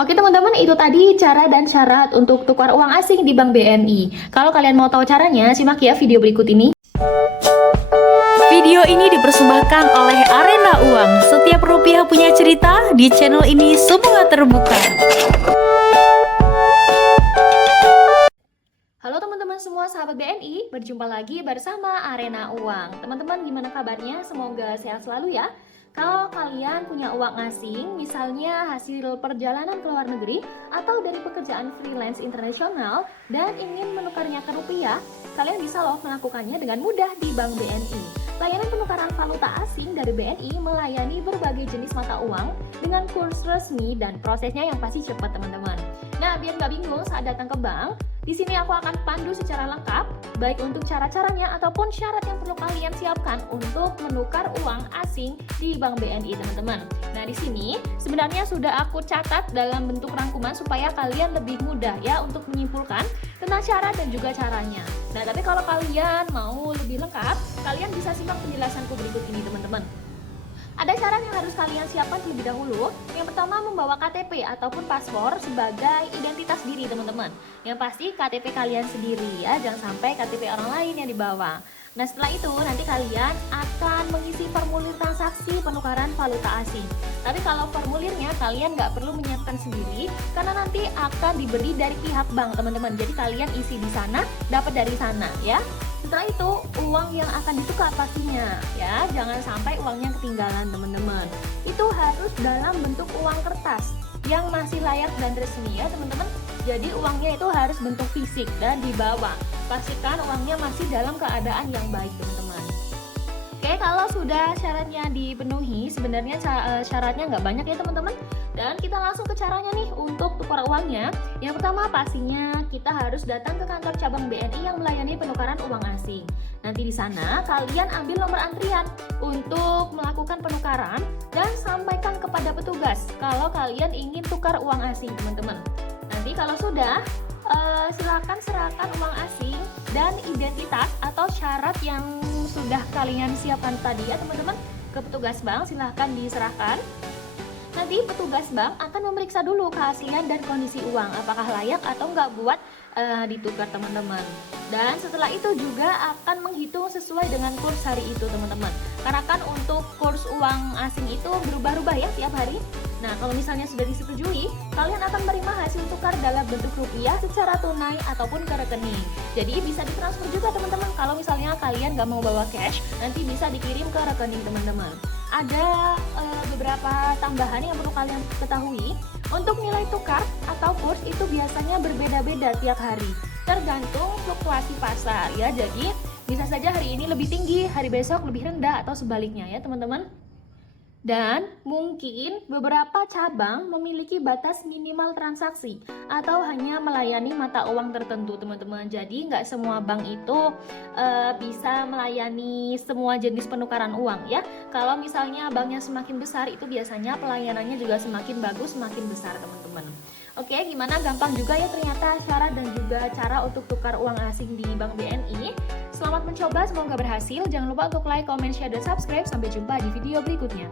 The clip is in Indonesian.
Oke teman-teman, itu tadi cara dan syarat untuk tukar uang asing di Bank BNI. Kalau kalian mau tahu caranya, simak ya video berikut ini. Video ini dipersembahkan oleh Arena Uang. Setiap rupiah punya cerita, di channel ini semua terbuka. Halo teman-teman semua sahabat BNI, berjumpa lagi bersama Arena Uang. Teman-teman gimana kabarnya? Semoga sehat selalu ya. Kalau kalian punya uang asing, misalnya hasil perjalanan ke luar negeri atau dari pekerjaan freelance internasional dan ingin menukarnya ke rupiah, kalian bisa loh melakukannya dengan mudah di Bank BNI. Layanan penukaran valuta asing dari BNI melayani berbagai jenis mata uang dengan kurs resmi dan prosesnya yang pasti cepat teman-teman. Nah, biar nggak bingung saat datang ke bank, di sini aku akan pandu secara lengkap, baik untuk cara-caranya ataupun syarat yang perlu kalian siapkan untuk menukar uang asing di Bank BNI, teman-teman. Nah, di sini sebenarnya sudah aku catat dalam bentuk rangkuman supaya kalian lebih mudah ya untuk menyimpulkan tentang syarat dan juga caranya. Nah, tapi kalau kalian mau lebih lengkap, kalian bisa simak penjelasanku berikut ini, teman-teman. Ada syarat yang harus kalian siapkan terlebih dahulu. Yang pertama, membawa KTP ataupun paspor sebagai identitas diri teman-teman. Yang pasti KTP kalian sendiri ya, jangan sampai KTP orang lain yang dibawa. Nah, setelah itu nanti kalian akan mengisi formulir transaksi penukaran valuta asing. Tapi kalau formulirnya kalian nggak perlu menyiapkan sendiri karena nanti akan diberi dari pihak bank teman-teman. Jadi kalian isi di sana, dapat dari sana ya. Setelah itu uang yang akan ditukar pastinya ya, jangan sampai uangnya ketinggalan teman-teman. Itu harus dalam bentuk uang kertas yang masih layak dan resmi ya teman-teman. Jadi uangnya itu harus bentuk fisik dan dibawa. Pastikan uangnya masih dalam keadaan yang baik teman-teman. Oke, kalau sudah syaratnya dipenuhi, sebenarnya syaratnya nggak banyak ya teman-teman. Dan kita langsung ke caranya nih untuk tukar uangnya. Yang pertama pastinya kita harus datang ke kantor cabang BNI yang melayani penukaran uang asing. Nanti di sana kalian ambil nomor antrian untuk melakukan penukaran dan sampaikan kepada petugas kalau kalian ingin tukar uang asing teman-teman. Nanti kalau sudah, silakan serahkan uang asing dan identitas atau syarat yang sudah kalian siapkan tadi ya teman-teman ke petugas bank, silahkan diserahkan. Nanti petugas bank akan memeriksa dulu keaslian dan kondisi uang, apakah layak atau enggak buat ditukar teman-teman. Dan setelah itu juga akan menghitung sesuai dengan kurs hari itu teman-teman. Karena kan untuk kurs uang asing itu berubah-ubah ya tiap hari. Nah, kalau misalnya sudah disetujui, kalian akan menerima hasil tukar dalam bentuk rupiah secara tunai ataupun ke rekening. Jadi bisa ditransfer juga teman-teman. Kalau misalnya kalian nggak mau bawa cash, nanti bisa dikirim ke rekening teman-teman. Ada beberapa tambahan yang perlu kalian ketahui. Untuk nilai tukar atau kurs itu biasanya berbeda-beda tiap hari, tergantung fluktuasi pasar ya. Jadi bisa saja hari ini lebih tinggi, hari besok lebih rendah atau sebaliknya ya teman-teman. Dan mungkin beberapa cabang memiliki batas minimal transaksi atau hanya melayani mata uang tertentu teman-teman. Jadi nggak semua bank itu bisa melayani semua jenis penukaran uang ya. Kalau misalnya banknya semakin besar, itu biasanya pelayanannya juga semakin bagus, semakin besar teman-teman. Oke, gimana? Gampang juga ya ternyata syarat dan juga cara untuk tukar uang asing di Bank BNI. Selamat mencoba, semoga berhasil. Jangan lupa untuk like, comment, share, dan subscribe. Sampai jumpa di video berikutnya.